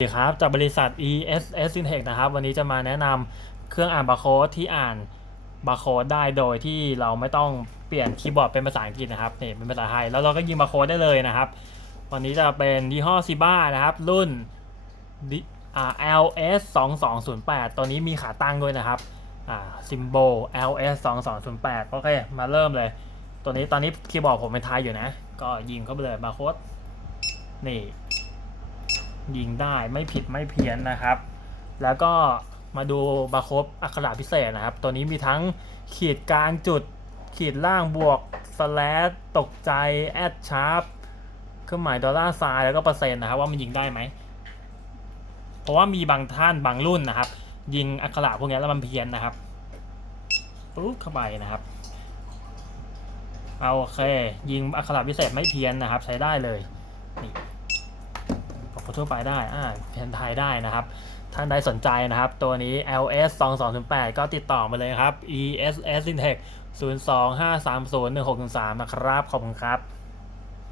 สวัสดีครับจากบริษัท ESS Syntech นะครับ วันนี้จะมาแนะนำเครื่องอ่านบาร์โค้ดที่อ่านบาร์โค้ดได้โดยที่เราไม่ต้องเปลี่ยนคีย์บอร์ดเป็นภาษาอังกฤษนะครับนี่เป็นภาษาไทยแล้วเราก็ยิงบาร์โค้ดได้เลยนะครับ วันนี้จะเป็นยี่ห้อซิบ้านะครับ รุ่น LS 2208ตัวนี้มีขาตั้งด้วยนะครับอ่าซิมโบ LS 2208โอเค มาเริ่มเลย ตัวนี้ตอนนี้คีย์บอร์ดผมเป็นไทยอยู่นะ ก็ยิงเข้าไปเลยบาร์โค้ดนี่ ยิงได้ไม่ผิดไม่เพี้ยนนะครับ แล้วก็มาดูบาร์โค้ดอักขระพิเศษนะครับ ตัวนี้มีทั้งขีดกลางจุด ขีดล่างบวกสแลชตกใจ แอดชาร์ปเครื่องหมายดอลลาร์ไซน์แล้วก็เปอร์เซ็นต์นะครับว่ามันยิงได้ไหม เพราะว่ามีบางท่านบางรุ่นนะครับ ยิงอักขระพวกนี้แล้วมันเพี้ยนนะครับปุ๊บเข้าไปนะครับ เอาโอเค ยิงอักขระพิเศษไม่เพี้ยนนะครับ ใช้ได้เลยนี่ คนทั่วไปได้อ่าเพนไทยได้นะครับ ท่านใดสนใจนะครับ ตัวนี้ LS 2208ก็ติดต่อมาเลยครับ ES Sintech 025301613 นะครับ ขอบคุณครับ